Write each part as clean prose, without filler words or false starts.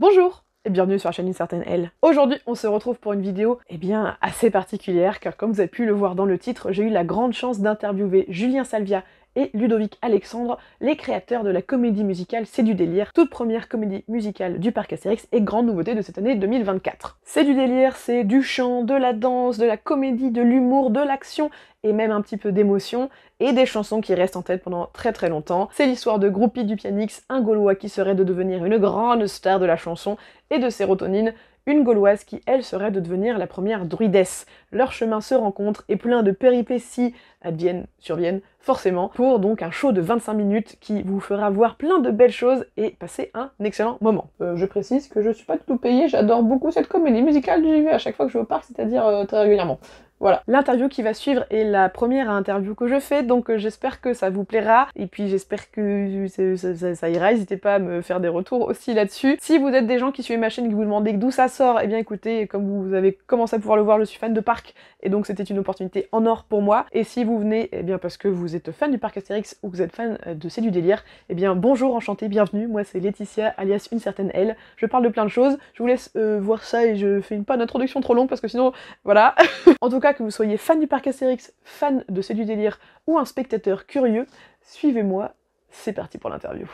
Bonjour et bienvenue sur la chaîne Une Certaine Elle. Aujourd'hui, on se retrouve pour une vidéo assez particulière car comme vous avez pu le voir dans le titre, j'ai eu la grande chance d'interviewer Julien Salvia et Ludovic Alexandre, les créateurs de la comédie musicale C'est du délire, toute première comédie musicale du parc Astérix et grande nouveauté de cette année 2024. C'est du délire, c'est du chant, de la danse, de la comédie, de l'humour, de l'action et même un petit peu d'émotion, et des chansons qui restent en tête pendant très longtemps. C'est l'histoire de Groupie du Pianix, un Gaulois qui serait de devenir une grande star de la chanson, et de Sérotonine, une Gauloise qui, elle, serait de devenir la première druidesse. Leurs chemins se rencontrent et plein de péripéties surviennent forcément, pour donc un show de 25 minutes qui vous fera voir plein de belles choses et passer un excellent moment. Je précise que je suis pas du tout payée, j'adore beaucoup cette comédie musicale, j'y vais à chaque fois que je vais au parc, c'est-à-dire très régulièrement. Voilà. L'interview qui va suivre est la première interview que je fais, donc j'espère que ça vous plaira, et puis j'espère que ça ira, n'hésitez pas à me faire des retours aussi là-dessus. Si vous êtes des gens qui suivent ma chaîne et que vous demandez d'où ça sort, eh bien écoutez, comme vous avez commencé à pouvoir le voir, je suis fan de parc, et donc c'était une opportunité en or pour moi. Et si vous venez, eh bien parce que vous êtes fan du parc Astérix ou que vous êtes fan de C'est du délire, eh bien bonjour, enchanté, bienvenue, moi c'est Laetitia, alias Une Certaine Elle. Je parle de plein de choses, je vous laisse voir ça et je fais pas d'introduction trop longue parce que sinon, voilà. En tout cas, que vous soyez fan du parc Astérix, fan de C'est du délire ou un spectateur curieux, suivez-moi, c'est parti pour l'interview.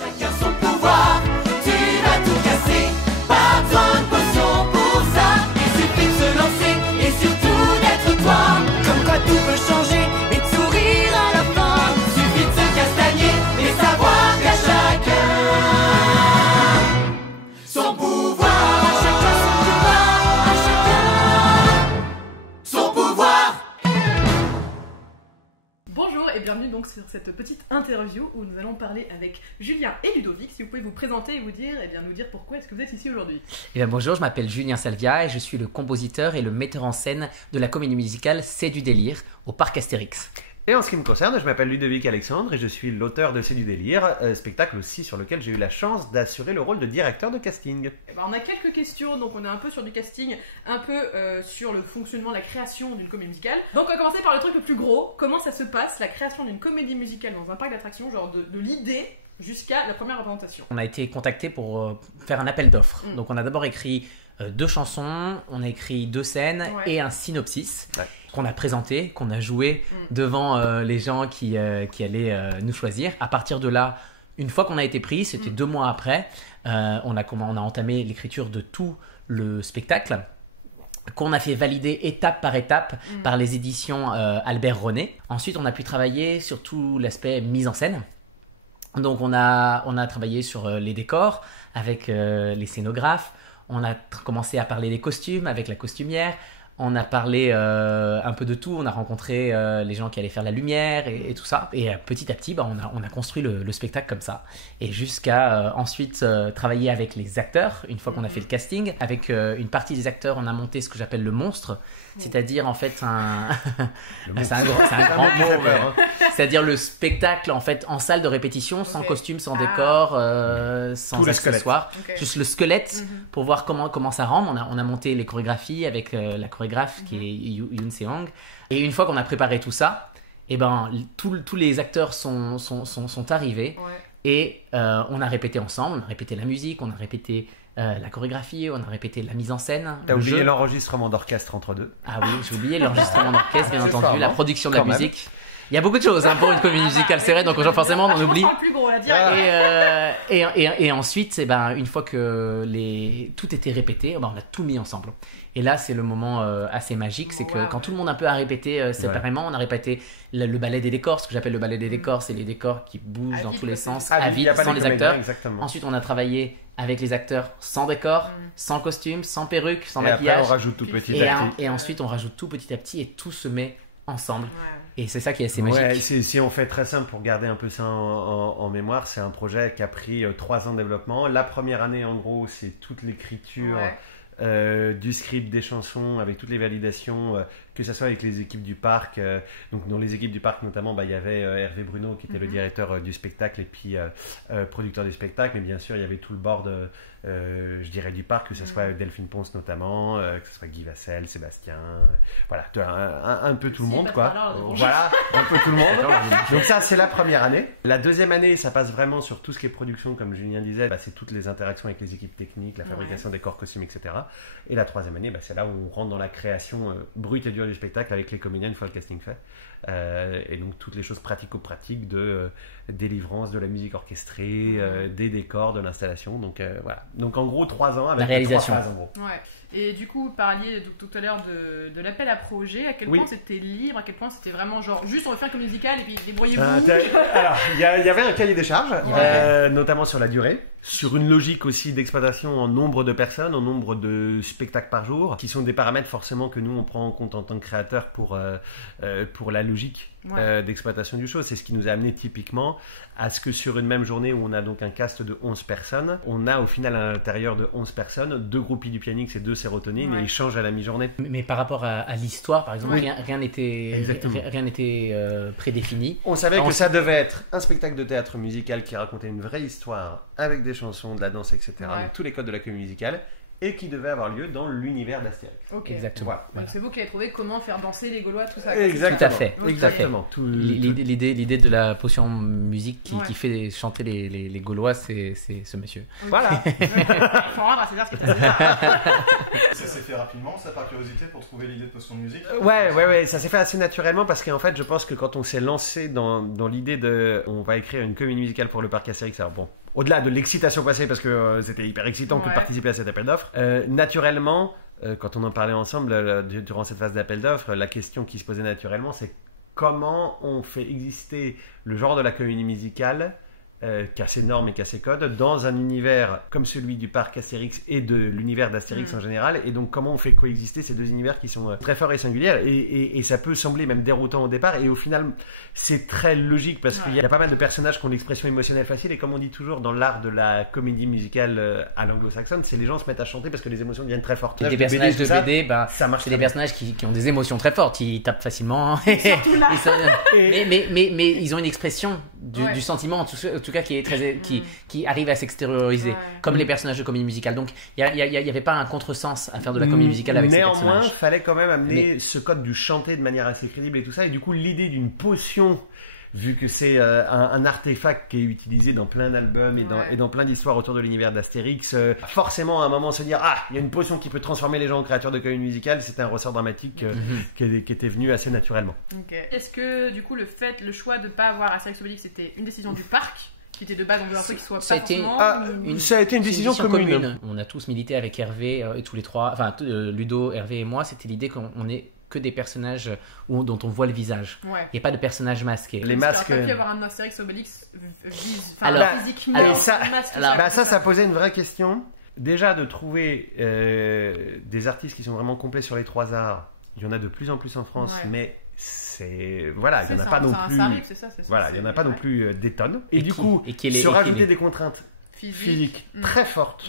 Chacun son pouvoir, tu vas tout casser, pas besoin de potion pour ça, il suffit de se lancer et surtout d'être toi, comme quoi tout peut changer et de sourire à la fin, suffit de se castagner et savoir qu'à chacun son pouvoir, à chacun son pouvoir, à chacun son pouvoir. Bonjour et bienvenue donc sur cette petite interview où nous allons parler avec Julien et Ludovic. Si vous pouvez vous présenter et nous dire pourquoi est-ce que vous êtes ici aujourd'hui. Eh bien, bonjour, je m'appelle Julien Salvia et je suis le compositeur et le metteur en scène de la comédie musicale C'est du délire au parc Astérix. Et en ce qui me concerne, je m'appelle Ludovic Alexandre et je suis l'auteur de C'est du délire, spectacle aussi sur lequel j'ai eu la chance d'assurer le rôle de directeur de casting. Eh ben, on a quelques questions, donc on est un peu sur du casting, un peu sur le fonctionnement, la création d'une comédie musicale. Donc on va commencer par le truc le plus gros. Comment ça se passe, la création d'une comédie musicale dans un parc d'attractions, genre de l'idée jusqu'à la première représentation? On a été contacté pour faire un appel d'offres. Donc on a d'abord écrit 2 chansons, on a écrit 2 scènes et un synopsis qu'on a présenté, qu'on a joué devant les gens qui allaient nous choisir. À partir de là, une fois qu'on a été pris, c'était 2 mois après, on a entamé l'écriture de tout le spectacle qu'on a fait valider étape par étape par les éditions Albert René. Ensuite, on a pu travailler sur tout l'aspect mise en scène. Donc on a travaillé sur les décors avec les scénographes. On a commencé à parler des costumes avec la costumière. On a parlé un peu de tout. On a rencontré les gens qui allaient faire la lumière et tout ça. Et petit à petit, on a construit le spectacle comme ça. Et jusqu'à ensuite travailler avec les acteurs, une fois qu'on a fait le casting. Avec une partie des acteurs, on a monté ce que j'appelle le monstre. C'est-à-dire en fait c'est un grand mot. C'est-à-dire le spectacle en fait en salle de répétition, sans costume, sans décor, sans accessoires. Juste le squelette pour voir comment ça rend. On a monté les chorégraphies avec la chorégraphe qui est Yoon Seong. Et une fois qu'on a préparé tout ça, tous les acteurs sont arrivés et on a répété ensemble. On a répété la musique, on a répété la chorégraphie, on a répété la mise en scène. T'as oublié l'enregistrement d'orchestre entre deux. Ah oui, j'ai oublié l'enregistrement d'orchestre, bien entendu, fort, la production de la musique. Il y a beaucoup de choses pour une comédie musicale, c'est vrai, donc forcément on en oublie. Plus gros, à dire. Et ensuite, une fois que tout était répété, on a tout mis ensemble. Et là, c'est le moment assez magique, c'est que quand tout le monde un peu a répété séparément, on a répété le ballet des décors. Ce que j'appelle le ballet des décors, c'est les décors qui bougent dans tous les sens, à vide, sans les acteurs. Ensuite, on a travaillé avec les acteurs sans décor, sans costume, sans perruque, sans maquillage. Après, on rajoute tout petit à petit. Et ensuite, on rajoute tout petit à petit et tout se met ensemble. Et c'est ça qui est assez magique. Si on fait très simple pour garder un peu ça en mémoire, c'est un projet qui a pris 3 ans de développement. La première année, en gros, c'est toute l'écriture du script, des chansons, avec toutes les validations que ce soit avec les équipes du parc. Donc dans les équipes du parc notamment, il y avait Hervé Bruno qui était le directeur du spectacle et puis producteur du spectacle, mais bien sûr il y avait tout le board je dirais du parc, que ce soit Delphine Ponce notamment, que ce soit Guy Vassel, Sébastien, voilà, un peu tout le monde quoi. Voilà, un peu tout le monde. Donc ça c'est la première année. La deuxième année ça passe vraiment sur tout ce qui est production, comme Julien disait, c'est toutes les interactions avec les équipes techniques, la fabrication des corps, costumes, etc. Et la troisième année, c'est là où on rentre dans la création brute et dure du spectacle avec les comédiens une fois le casting fait. Et donc toutes les choses pratico-pratiques de délivrance de la musique orchestrée, des décors, de l'installation. Donc voilà. Donc en gros 3 ans avec la réalisation. 3 phases en gros. Ouais. Et du coup, vous parliez tout à l'heure de l'appel à projet. À quel point c'était libre, à quel point c'était vraiment genre juste on veut faire comme musical et puis débrouillez-vous. Alors, il y avait un cahier des charges, notamment sur la durée, sur une logique aussi d'exploitation en nombre de personnes, en nombre de spectacles par jour, qui sont des paramètres forcément que nous on prend en compte en tant que créateur pour la logique d'exploitation du show. C'est ce qui nous a amené typiquement à ce que sur une même journée où on a donc un cast de 11 personnes, on a au final à l'intérieur de 11 personnes 2 groupies du Pianix et 2 sérotonines et ils changent à la mi-journée. Mais par rapport à l'histoire, par exemple, rien n'était prédéfini. On savait que ça devait être un spectacle de théâtre musical qui racontait une vraie histoire avec des chansons, de la danse, etc. Donc tous les codes de la comédie musicale, et qui devait avoir lieu dans l'univers d'Astérix. Ok. Exactement. Donc c'est vous qui avez trouvé comment faire danser les Gaulois, tout ça. Exactement. Tout à fait. Exactement. L'idée de la potion musique qui fait chanter les Gaulois, c'est ce monsieur. Voilà. Il faut rendre à César ce qui est à César. Ça s'est fait rapidement, ça, par curiosité, pour trouver l'idée de potion de musique? Ouais, ça s'est fait assez naturellement parce qu'en fait, je pense que quand on s'est lancé dans l'idée de on va écrire une comédie musicale pour le parc Astérix, alors bon, au-delà de l'excitation passée parce que c'était hyper excitant que de participer à cet appel d'offres, naturellement, quand on en parlait ensemble durant cette phase d'appel d'offres, la question qui se posait naturellement, c'est comment on fait exister le genre de la comédie musicale qui a ses normes et qui a ses codes dans un univers comme celui du parc Astérix et de l'univers d'Astérix en général, et donc comment on fait coexister ces deux univers qui sont très forts et singuliers, et ça peut sembler même déroutant au départ, et au final c'est très logique parce qu'il y a pas mal de personnages qui ont l'expression émotionnelle facile, et comme on dit toujours dans l'art de la comédie musicale à l'anglo-saxonne, c'est les gens se mettent à chanter parce que les émotions deviennent très fortes. Des personnages de BD, ça marche, c'est des personnages qui ont des émotions très fortes, ils tapent facilement, mais ils ont une expression du sentiment, en tout cas qui est très, qui arrive à s'extérioriser, comme les personnages de comédie musicale. Donc il y avait pas un contresens à faire de la comédie musicale avec ces personnages. Néanmoins, il fallait quand même amener ce code du chanter de manière assez crédible et tout ça, et du coup l'idée d'une potion, vu que c'est un artefact qui est utilisé dans plein d'albums et dans plein d'histoires autour de l'univers d'Astérix, forcément à un moment se dire il y a une potion qui peut transformer les gens en créateurs de comédie musicale, c'était un ressort dramatique qui était venu assez naturellement. Est-ce que du coup le choix de ne pas avoir Astérix Obélix c'était une décision du parc, qui était de base, on veut un truc qui soit pas forcément... Ça a été une décision commune. On a tous milité avec Hervé et tous les trois, enfin Ludo, Hervé et moi, c'était l'idée qu'on ait que des personnages dont on voit le visage. Il n'y a pas de personnages masqués. Les masques... Il aurait pas pu avoir un Astérix Obélix physiquement... Ça posait une vraie question. Déjà, de trouver des artistes qui sont vraiment complets sur les 3 arts, il y en a de plus en plus en France, mais... il y en a pas non plus. Il y en a pas non plus des tonnes. Et du coup, se rajouter des contraintes physiques très fortes,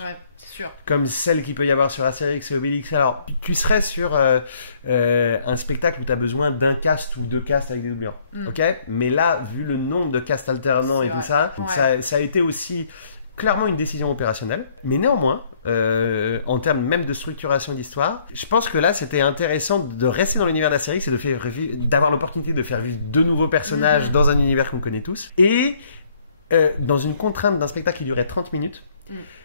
comme celles qu'il peut y avoir sur Astérix et Obélix. Alors, tu serais sur un spectacle où tu as besoin d'un cast ou 2 casts avec des doublures, ok. Mais là, vu le nombre de casts alternants et tout ça, ça a été aussi clairement une décision opérationnelle. Mais néanmoins, en termes même de structuration d'histoire, je pense que là c'était intéressant de rester dans l'univers d'Astérix et d'avoir l'opportunité de faire vivre de nouveaux personnages dans un univers qu'on connaît tous, et dans une contrainte d'un spectacle qui durait 30 minutes,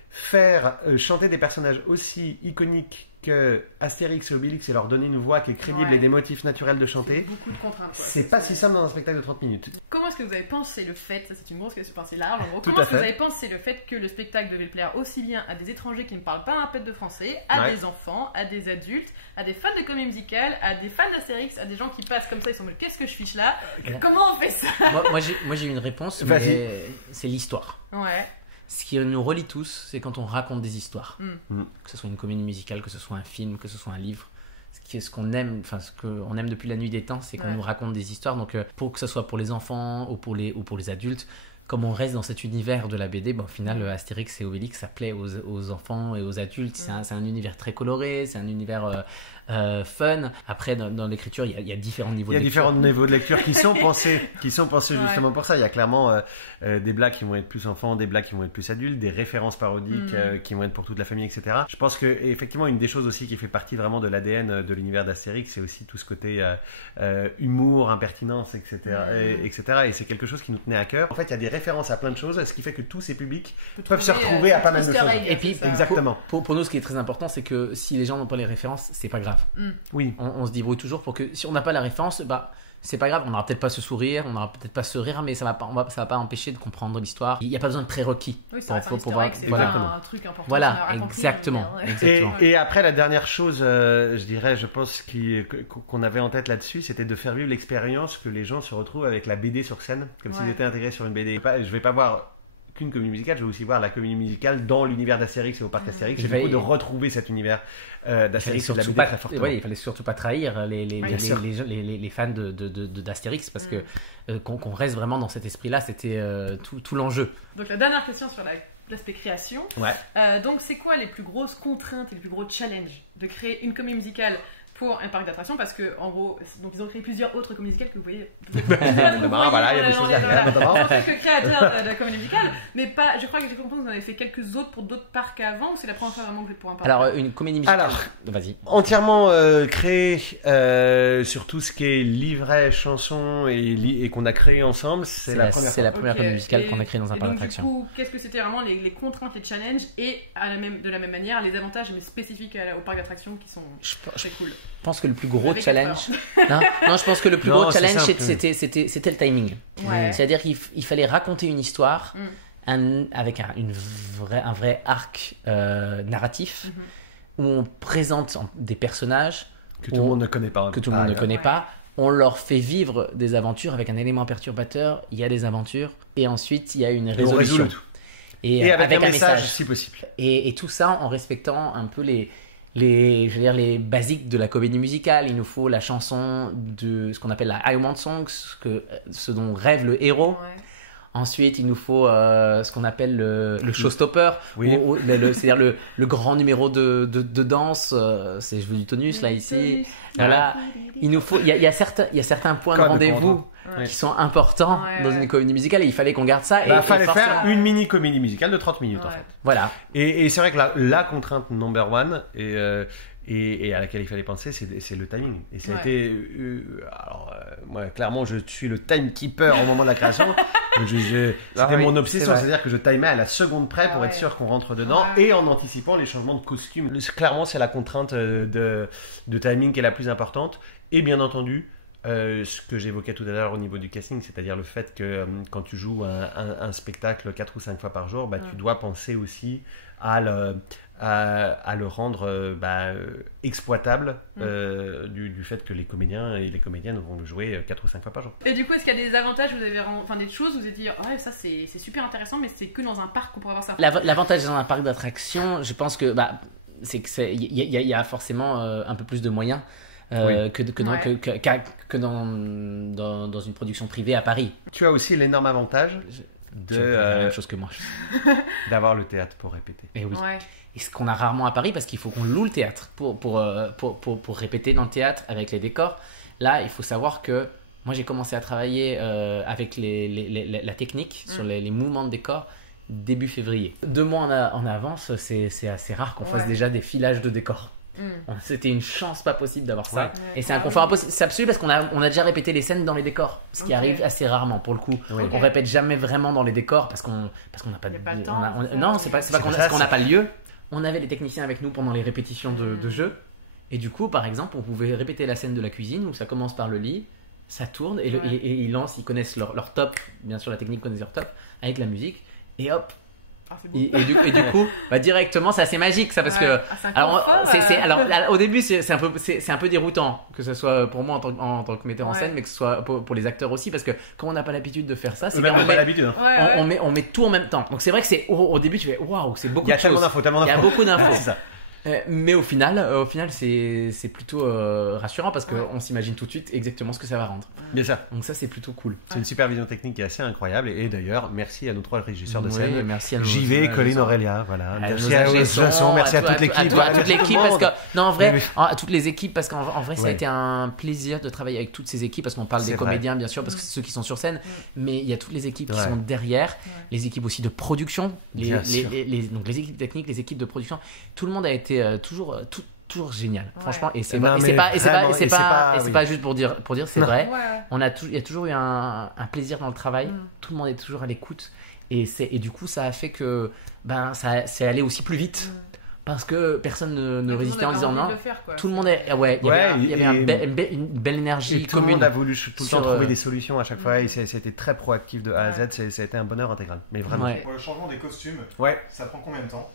faire chanter des personnages aussi iconiques que Astérix et Obélix et leur donner une voix qui est crédible et des motifs naturels de chanter. C'est beaucoup de contraintes. C'est pas si simple dans un spectacle de 30 minutes. Comment est-ce que vous avez pensé le fait, ça c'est une grosse question, c'est large en gros, comment est-ce que vous avez pensé le fait que le spectacle devait plaire aussi bien à des étrangers qui ne parlent pas un pet de français, à des enfants, à des adultes, à des fans de comédie musicale, à des fans d'Astérix, à des gens qui passent comme ça, ils sont mais qu'est-ce que je fiche là? Comment on fait ça? Moi j'ai une réponse, mais c'est l'histoire. Ce qui nous relie tous, c'est quand on raconte des histoires. Que ce soit une comédie musicale, que ce soit un film, que ce soit un livre. Ce qu'on aime, ce qu'on aime depuis la nuit des temps, c'est qu'on nous raconte des histoires. Donc, pour que ce soit pour les enfants ou pour les adultes, comme on reste dans cet univers de la BD, au final, Astérix et Obélix, ça plaît aux enfants et aux adultes. C'est un univers très coloré, c'est un univers fun. Après, dans l'écriture, il y a différents niveaux de lecture. Il y a différents niveaux de lecture qui sont pensés justement pour ça. Il y a clairement des blagues qui vont être plus enfants, des blagues qui vont être plus adultes, des références parodiques qui vont être pour toute la famille, etc. Je pense que effectivement, une des choses aussi qui fait partie vraiment de l'ADN de l'univers d'Astérix, c'est aussi tout ce côté humour, impertinence, etc. Et c'est quelque chose qui nous tenait à cœur. En fait, il y a des références à plein de choses, ce qui fait que tous ces publics peuvent se retrouver à pas mal de choses. Et puis, exactement. Pour nous, ce qui est très important, c'est que si les gens n'ont pas les références, c'est pas grave. Oui. On se débrouille toujours pour que si on n'a pas la référence, c'est pas grave, on n'aura peut-être pas ce sourire, on n'aura peut-être pas ce rire, mais ça va pas empêcher de comprendre l'histoire. Il n'y a pas besoin de prérequis. Oui, c'est un truc important. Voilà, exactement. Et après, la dernière chose, je pense qu'on avait en tête là-dessus, c'était de faire vivre l'expérience que les gens se retrouvent avec la BD sur scène, comme s'ils étaient intégrés sur une BD. Je vais pas voir qu'une comédie musicale, je vais aussi voir la comédie musicale dans l'univers d'Astérix et au parc Astérix. J'ai beaucoup de retrouver cet univers d'Astérix. Il fallait surtout pas trahir les fans d'Astérix parce que qu'on reste vraiment dans cet esprit-là, c'était tout l'enjeu. Donc la dernière question sur l'aspect création. Donc c'est quoi les plus grosses contraintes et les plus gros challenges de créer une comédie musicale pour un parc d'attractions, parce que en gros, donc ils ont créé plusieurs autres comédies musicales que vous voyez. Voilà, il y a des choses à faire notamment. En tant que créateur de la comédie musicale, mais pas. Je crois que j'ai compris que vous en avez fait quelques autres pour d'autres parcs avant, ou c'est la première fois vraiment que pour un parc? Alors une comédie musicale. Vas-y. Entièrement créée sur tout ce qui est livret, chanson et qu'on a créé ensemble, c'est la première. C'est la première comédie musicale qu'on a créée dans un parc d'attractions. Du coup, qu'est-ce que c'était vraiment les contraintes, les challenges et de la même manière les avantages mais spécifiques au parc d'attractions qui sont très cool. Je pense que le plus gros challenge. Non, je pense que le plus gros challenge c'était le timing. C'est-à-dire qu'il fallait raconter une histoire avec un vrai arc narratif où on présente des personnages que tout le monde ne connaît pas. On leur fait vivre des aventures avec un élément perturbateur. Il y a des aventures et ensuite il y a une résolution. Et avec un message si possible. Et tout ça en respectant un peu les basiques de la comédie musicale. Il nous faut la chanson de ce qu'on appelle la I Want Song, ce dont rêve le héros. Ensuite, il nous faut ce qu'on appelle le showstopper, c'est-à-dire le grand numéro de danse. C'est Je veux du tonus là ici. Voilà. Il nous faut, il y a certains points de rendez-vous qui sont importants dans une comédie musicale et il fallait qu'on garde ça. Il fallait faire une mini comédie musicale de 30 minutes en fait. Voilà. Et c'est vrai que la contrainte number one et à laquelle il fallait penser, c'est le timing. Et ça a été. Moi, clairement, je suis le timekeeper au moment de la création. C'était mon obsession, c'est-à-dire que je timais à la seconde près pour être sûr qu'on rentre dedans et en anticipant les changements de costumes. Clairement, c'est la contrainte de timing qui est la plus importante. Et bien entendu, ce que j'évoquais tout à l'heure au niveau du casting, c'est-à-dire le fait que quand tu joues un spectacle 4 ou 5 fois par jour, tu dois penser aussi à le rendre exploitable du fait que les comédiens et les comédiennes vont le jouer 4 ou 5 fois par jour. Et du coup, est-ce qu'il y a des avantages, des choses où vous avez dit ça c'est super intéressant, mais c'est que dans un parc qu'on pourrait avoir ça? L'avantage dans un parc d'attractions, je pense que c'est qu'il y a forcément un peu plus de moyens que dans une production privée à Paris. Tu as aussi l'énorme avantage la même chose que moi. D'avoir le théâtre pour répéter. Et oui. Et ce qu'on a rarement à Paris parce qu'il faut qu'on loue le théâtre pour répéter dans le théâtre avec les décors. Là, il faut savoir que moi j'ai commencé à travailler avec la technique sur les mouvements de décors début février. 2 mois en avance, c'est assez rare qu'on fasse déjà des filages de décors. C'était une chance pas possible d'avoir ça et c'est un confort impossible, c'est absolu parce qu'on a déjà répété les scènes dans les décors, ce qui arrive assez rarement pour le coup. On répète jamais vraiment dans les décors parce qu'on n'a pas de temps. Non, c'est pas qu'on n'a pas le lieu. On avait les techniciens avec nous pendant les répétitions de jeu et du coup par exemple on pouvait répéter la scène de la cuisine où ça commence par le lit, ça tourne et ils connaissent leur top, bien sûr la technique connaît leur top avec la musique et hop. Et du coup directement c'est assez magique ça parce que alors au début c'est un peu déroutant que ce soit pour moi en tant que metteur en scène mais que ce soit pour les acteurs aussi parce que comme on n'a pas l'habitude de faire ça on met tout en même temps donc c'est vrai que c'est au début tu fais waouh c'est beaucoup de choses, il y a beaucoup d'infos c'est ça. Mais au final c'est plutôt rassurant parce qu'on s'imagine tout de suite exactement ce que ça va rendre. Bien sûr. Donc ça c'est plutôt cool. C'est une supervision technique qui est assez incroyable et d'ailleurs merci à nos 3 régisseurs de scène. Merci à nos JV, Colline, Aurélia, voilà. Merci à merci à toute l'équipe. À toute l'équipe parce que non en vrai à toutes les équipes parce qu'en vrai ça a été un plaisir de travailler avec toutes ces équipes parce qu'on parle des comédiens bien sûr parce que c'est ceux qui sont sur scène mais il y a toutes les équipes qui sont derrière, les équipes aussi de production, donc les équipes techniques, les équipes de production, tout le monde a été toujours génial franchement et c'est pas juste pour dire c'est vrai. Il y a toujours eu un plaisir dans le travail, tout le monde est toujours à l'écoute et du coup ça a fait que c'est allé aussi plus vite. Parce que personne ne résistait en disant non. Tout le monde il y avait une belle énergie et tout commune. Le monde a voulu tout le temps trouver des solutions à chaque fois et c'était très proactif de A à Z. Ça a été un bonheur intégral. Mais vraiment. Pour le changement des costumes, ça prend combien de temps?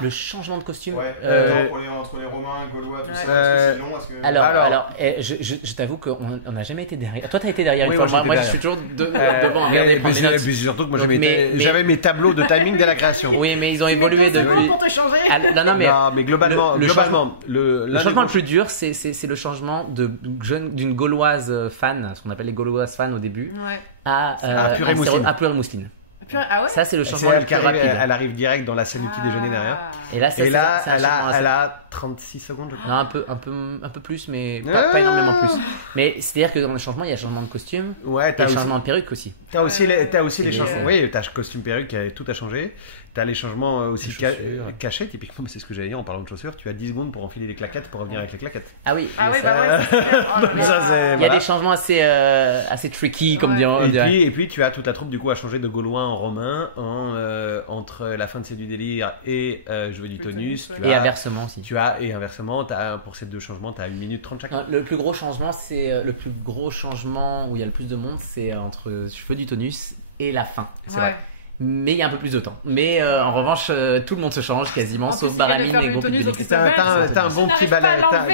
Le changement de costume entre les Romains, Gaulois, tout ça, est-ce que c'est long? Alors je t'avoue qu'on n'a jamais été derrière. Toi, t'as été derrière une fois. Moi, je suis toujours devant. Regardez, prendre des notes. Surtout que moi, j'avais mes tableaux de timing dès la création. Oui, mais ils ont évolué depuis. Pour te changer. Non, mais globalement, le changement le plus dur, c'est le changement d'une Gauloise fan, ce qu'on appelle les Gauloises fans au début, à Pleury-Mousseline. Ah ouais? Ça c'est le changement le plus rapide. Elle arrive direct dans la scène du petit déjeuner derrière. Et là, elle a 36 secondes, je crois. Non, un peu plus, mais pas énormément plus. Mais c'est-à-dire que dans le changement, il y a changement de costume, et changement de perruque aussi. T'as aussi les changements. Oui, t'as costume perruque, tout a changé. T'as les changements aussi cachés, typiquement, mais c'est ce que j'allais dire en parlant de chaussures. Tu as 10 secondes pour enfiler les claquettes pour revenir avec les claquettes. Ah oui. Il y a des changements assez tricky, comme dire. Et puis tu as toute la troupe du coup à changer de gaulois en romain entre la fin de C'est du délire et Je veux du tonus. Et inversement aussi. Et inversement, pour ces deux changements, tu as 1 minute 30 chacun. Le plus gros changement, où il y a le plus de monde, c'est entre Je veux du tonus et la fin. C'est vrai. Mais il y a un peu plus de temps. Mais en revanche, tout le monde se change quasiment, sauf Baramine et Gros Pic. T'as un bon petit balai. T'as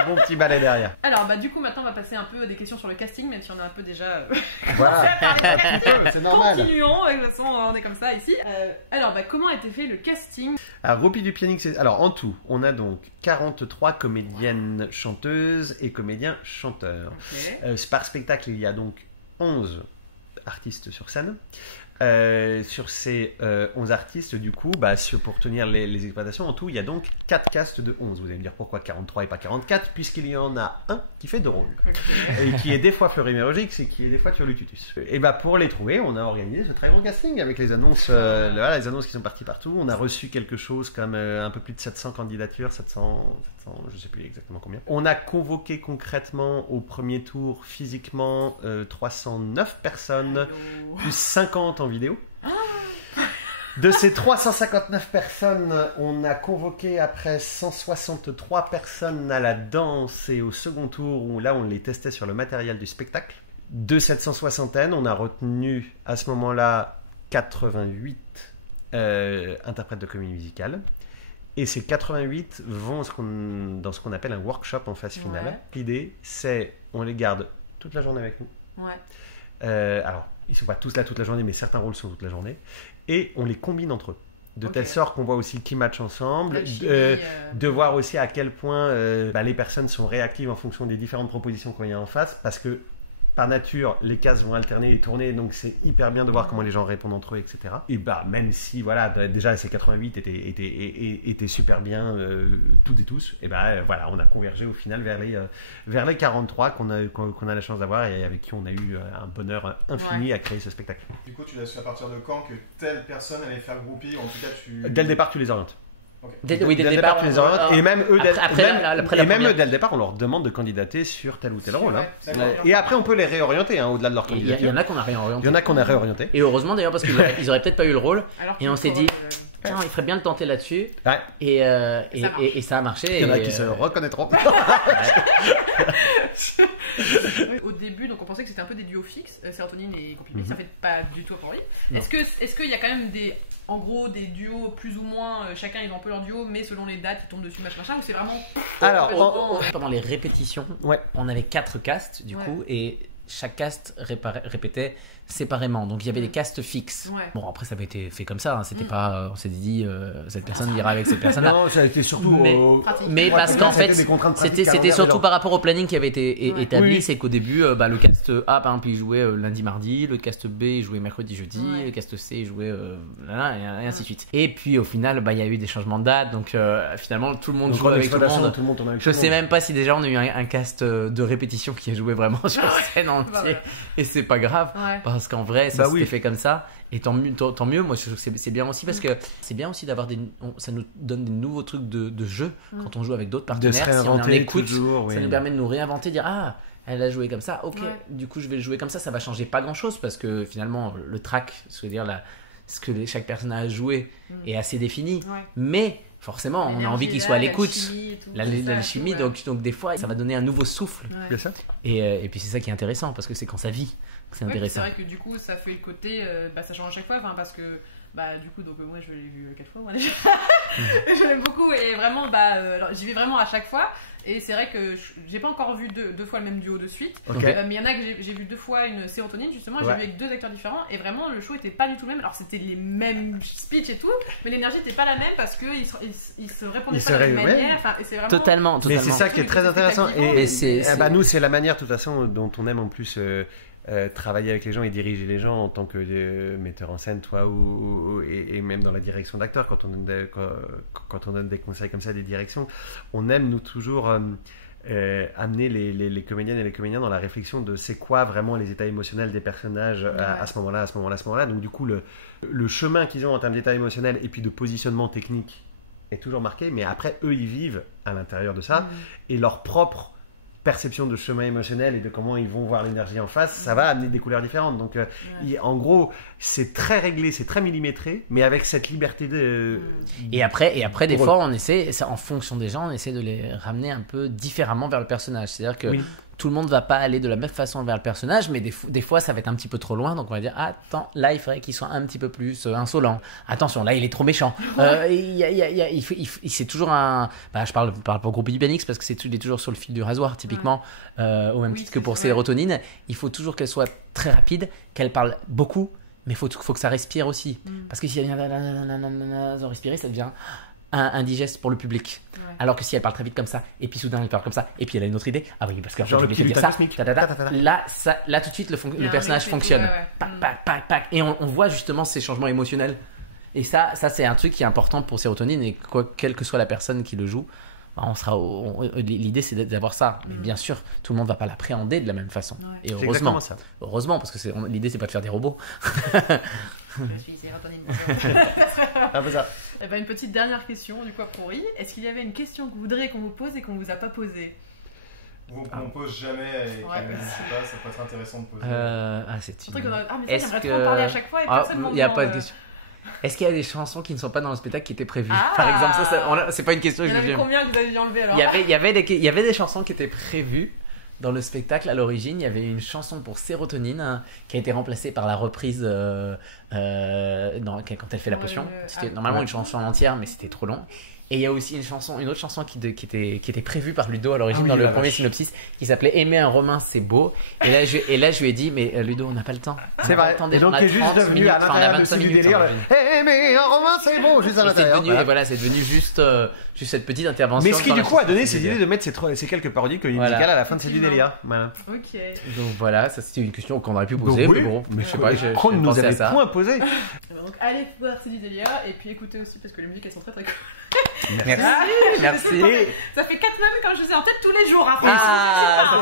un bon petit balai derrière. Alors, du coup, maintenant, on va passer un peu des questions sur le casting, même si on a un peu déjà. Voilà. C'est normal. Continuons, de toute façon, on est comme ça ici. Alors, comment a été fait le casting? Alors, Roupie du Pianic, alors en tout, on a donc 43 comédiennes chanteuses et comédiens chanteurs. Par spectacle, il y a donc 11 artistes sur scène. Sur ces 11 artistes, du coup, pour tenir les exploitations, en tout, il y a donc 4 castes de 11. Vous allez me dire pourquoi 43 et pas 44, puisqu'il y en a un qui fait 2 rôles. Et qui est des fois Fleury Mérogix et qui est des fois Turlututus. Et pour les trouver, on a organisé ce très grand casting avec les annonces, les annonces qui sont parties partout. On a reçu quelque chose comme un peu plus de 700 candidatures, 700, je sais plus exactement combien. On a convoqué concrètement au premier tour, physiquement, 309 personnes, plus 50 en vidéo. De ces 359 personnes, on a convoqué après 163 personnes à la danse et au second tour, où là on les testait sur le matériel du spectacle. De cette 160aine, on a retenu à ce moment-là 88 interprètes de comédie musicale. Et ces 88 vont dans ce qu'on appelle un workshop en phase finale. L'idée, c'est on les garde toute la journée avec nous. Alors, ils ne sont pas tous là toute la journée, mais certains rôles sont toute la journée. Et on les combine entre eux. De telle sorte qu'on voit aussi qui match ensemble, de voir aussi à quel point les personnes sont réactives en fonction des différentes propositions qu'on y a en face, parce que par nature, les cases vont alterner et tourner, donc c'est hyper bien de voir comment les gens répondent entre eux, etc. Et même si, déjà ces 88 étaient super bien, toutes et tous, et on a convergé au final vers les 43 qu'on a la chance d'avoir et avec qui on a eu un bonheur infini à créer ce spectacle. Du coup, tu l'as su à partir de quand que telle personne allait faire groupie, en tout cas Dès le départ, tu les orientes. Okay. Dès le départ, tu les orientes, et même eux, dès le départ, on leur demande de candidater sur tel ou tel rôle. Et après, on peut les réorienter au-delà de leur candidature. Il y en a qu'on a réorienté. Et heureusement d'ailleurs, parce qu'ils auraient peut-être pas eu le rôle. Et on s'est dit, tiens, il ferait bien de tenter là-dessus. Et ça a marché. Il y en a qui se reconnaîtront. Au début, donc on pensait que c'était un peu des duos fixes, Sérotonine et Complimé, ça fait pas du tout pour lui. Est-ce qu'il y a quand même des duos plus ou moins, chacun ils ont un peu leur duo, mais selon les dates ils tombent dessus machin, ou c'est vraiment... Alors, pendant les répétitions, on avait 4 castes du coup, et chaque cast répétait séparément. Donc il y avait des castes fixes. Ouais. Bon, après ça avait été fait comme ça, hein. C'était pas on s'est dit cette personne ira avec cette personne là. Non, ça a été surtout mais parce qu'en fait c'était surtout par rapport au planning qui avait été établi, c'est qu'au début le cast A par exemple il jouait lundi mardi, le cast B il jouait mercredi jeudi, le cast C il jouait et ainsi de suite. Et puis au final il y a eu des changements de date, donc finalement tout le monde jouait avec tout le monde. Je sais même pas si déjà on a eu un cast de répétition qui a joué vraiment sur scène entier, et c'est pas grave parce qu'en vrai ça s'était fait comme ça, et tant mieux. Moi je trouve que c'est bien aussi, parce que c'est bien aussi d'avoir ça nous donne des nouveaux trucs de jeu quand on joue avec d'autres partenaires. Si on en écoute toujours, ça nous permet de nous réinventer, dire elle a joué comme ça, du coup je vais le jouer comme ça va changer pas grand chose, parce que finalement le track, c'est-à-dire ce que chaque personne a joué est assez défini, mais forcément on a envie qu'il soit à l'écoute, l'alchimie, donc des fois ça va donner un nouveau souffle, et puis c'est ça qui est intéressant, parce que c'est quand ça vit que c'est intéressant. C'est vrai que du coup ça fait le côté ça change à chaque fois, parce que du coup donc moi je l'ai vu 4 fois moi déjà. Je l'aime beaucoup, et vraiment alors, j'y vais vraiment à chaque fois. Et c'est vrai que j'ai pas encore vu deux fois le même duo de suite, mais il y en a que j'ai vu 2 fois une sérotonine justement, j'ai vu avec 2 acteurs différents, et vraiment le show était pas du tout le même. Alors c'était les mêmes speeches et tout, mais l'énergie était pas la même, parce qu'ils se répondaient pas de la même manière. Et c'est vraiment... Totalement. Mais c'est ça qui est très intéressant, et nous c'est la manière de toute façon dont on aime en plus travailler avec les gens et diriger les gens en tant que metteur en scène, toi, et même dans la direction d'acteurs, quand on donne des conseils comme ça, des directions, on aime nous toujours amener les comédiennes et les comédiens dans la réflexion de c'est quoi vraiment les états émotionnels des personnages à ce moment-là. Donc du coup le chemin qu'ils ont en termes d'état émotionnel et puis de positionnement technique est toujours marqué, mais après eux ils vivent à l'intérieur de ça, et leur propre perception de chemin émotionnel et de comment ils vont voir l'énergie en face, ça va amener des couleurs différentes. Donc en gros c'est très réglé, c'est très millimétré, mais avec cette liberté et après des fois on essaie, en fonction des gens, on essaie de les ramener un peu différemment vers le personnage, c'est-à-dire que tout le monde va pas aller de la même façon vers le personnage, mais des fois ça va être un petit peu trop loin, donc on va dire attends, là il faudrait qu'il soit un petit peu plus insolent, attention là il est trop méchant, c'est toujours un je parle pour Groupie du BNX parce que il est toujours sur le fil du rasoir typiquement, au même titre que pour Sérotonine, il faut toujours qu'elle soit très rapide, qu'elle parle beaucoup, mais faut que ça respire aussi, parce que si elle vient sans respirer, ça devient indigeste pour le public. Alors que si elle parle très vite comme ça, et puis soudain elle parle comme ça, et puis elle a une autre idée, parce que genre le petit ça, là tout de suite le personnage fonctionne. Pac, et on voit justement ces changements émotionnels. Et ça c'est un truc qui est important pour Sérotonine, et quelle que soit la personne qui le joue, l'idée c'est d'avoir ça, mais bien sûr tout le monde va pas l'appréhender de la même façon, et heureusement parce que l'idée c'est pas de faire des robots. Je suis Sérotonine. Un peu ça. Une petite dernière question du coup pourri. Est-ce qu'il y avait une question que vous voudriez qu'on vous pose et qu'on vous a pas posée? Ou qu'on pose jamais, et je sais pas, ça peut être intéressant de poser. C'est une... mais ça, j'aimerais trop en parler à chaque fois, et personne m'en y a pas de question. Est-ce qu'il y a des chansons qui ne sont pas dans le spectacle qui étaient prévues? Par exemple, c'est pas une question que je viens. Combien que vous avez dû enlever alors? Il y avait des chansons qui étaient prévues dans le spectacle. À l'origine, il y avait une chanson pour Sérotonine qui a été remplacée par la reprise quand elle fait la potion. C'était normalement une chanson entière, mais c'était trop long. Et il y a aussi une autre chanson qui était prévue par Ludo à l'origine dans le premier synopsis, qui s'appelait Aimer un Romain c'est beau. Et là je lui ai dit, mais Ludo, on n'a pas le temps. C'est vrai. Et donc il est juste devenu à l'intérieur de 25 minutes. Aimer un Romain c'est beau, juste à l'intérieur. Et voilà, c'est devenu juste cette petite intervention. Mais ce qui du coup a donné cette idée de mettre ces quelques parodies que musicales à la fin de C'est du délire. Voilà. Ok. Donc voilà, ça c'était une question qu'on aurait pu poser, mais bon, je sais pas, j'ai nous pensé à avait ça. point posé. Donc allez voir C'est du délire, et puis écoutez aussi parce que les musiques elles sont très très cool. Merci. Ça fait 4 semaines quand je les ai en tête tous les jours.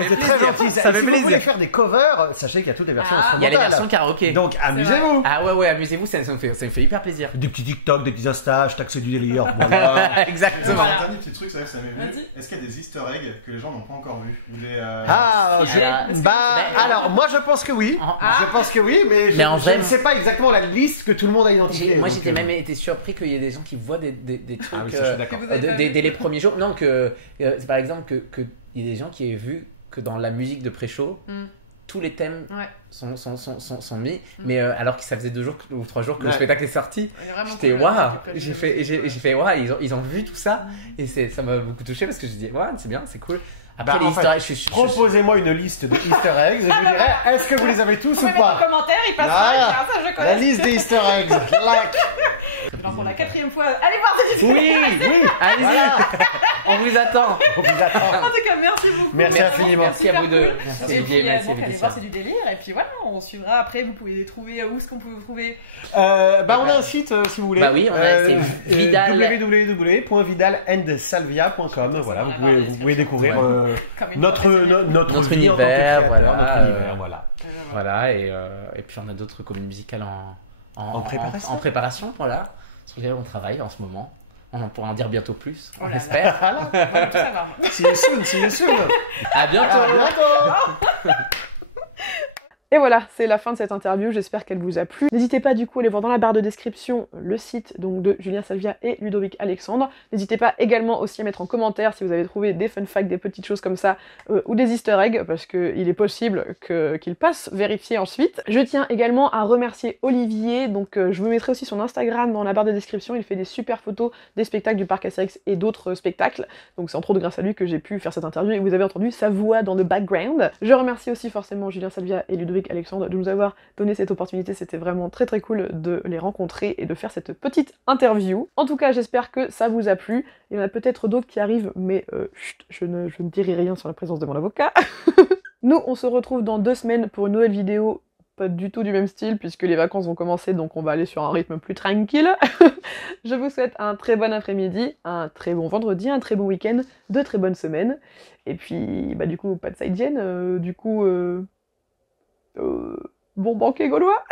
C'est très gentil. Ça fait plaisir. Si vous voulez faire des covers, sachez qu'il y a toutes les versions instrumentales. Il y a les versions karaoké. Donc amusez-vous. Ouais, amusez-vous, ça me fait hyper plaisir. Des petits TikTok, des petits Insta, hashtag C'est du délire. Voilà. Exactement. Un dernier petit truc, c'est vrai que ça m'est venu. Est-ce qu'il y a des easter eggs que les gens n'ont pas encore vus? Alors moi je pense que oui. Je pense que oui, mais je ne sais pas exactement la liste que tout le monde a identifiée. Moi j'étais même été surpris qu'il y ait des gens qui voient des trucs dès les premiers jours. Non, c'est par exemple qu'il y ait des gens qui aient vu que dans la musique de pré-show, tous les thèmes sont mis, mais alors que ça faisait 2 jours ou 3 jours que le spectacle est sorti, j'étais waouh, j'ai fait waouh, ils ont vu tout ça, et ça m'a beaucoup touché parce que je dis waouh, c'est bien, c'est cool. Après, les Easter eggs, proposez-moi une liste de Easter eggs et je vous dirai, est-ce que vous les avez tous ou pas? En commentaire, il passera, ça je connais. La liste des Easter eggs, like. Alors pour la 4e fois, allez voir cette vidéo. Oui, allez-y, voilà. On vous attend. On vous attend. En tout cas, merci beaucoup. Merci infiniment. Merci à vous deux. Merci et Olivier, puis, merci allez voir, c'est du délire. Et puis voilà, on suivra après. Vous pouvez les trouver. Où est-ce qu'on peut vous trouver? On a un site si vous voulez. Bah oui, c'est Vidal. www.vidalandsalvia.com. Voilà, vous pouvez découvrir notre univers, voilà. Voilà, et puis on a d'autres comédies musicales en préparation, voilà. Sur lesquelles on travaille en ce moment. On pourra en dire bientôt plus, on espère. On va tout savoir. See you soon. À bientôt. Et voilà, c'est la fin de cette interview, j'espère qu'elle vous a plu. N'hésitez pas du coup à aller voir dans la barre de description le site donc, de Julien Salvia et Ludovic Alexandre. N'hésitez pas également aussi à mettre en commentaire si vous avez trouvé des fun facts, des petites choses comme ça, ou des easter eggs, parce qu'il est possible qu'ils passent vérifier ensuite. Je tiens également à remercier Olivier, donc je vous mettrai aussi son Instagram dans la barre de description, il fait des super photos des spectacles du Parc Astérix et d'autres spectacles, donc c'est entre autres grâce à lui que j'ai pu faire cette interview et vous avez entendu sa voix dans le background. Je remercie aussi forcément Julien Salvia et Ludovic Alexandre de nous avoir donné cette opportunité, c'était vraiment très très cool de les rencontrer et de faire cette petite interview. En tout cas, j'espère que ça vous a plu. Il y en a peut-être d'autres qui arrivent, mais je ne dirai rien sur la présence de mon avocat. Nous, on se retrouve dans 2 semaines pour une nouvelle vidéo, pas du tout du même style, puisque les vacances vont commencer, donc on va aller sur un rythme plus tranquille. Je vous souhaite un très bon après-midi, un très bon vendredi, un très bon week-end, de très bonnes semaines. Et puis, bah du coup, pas de side-gen, bon banquet gaulois.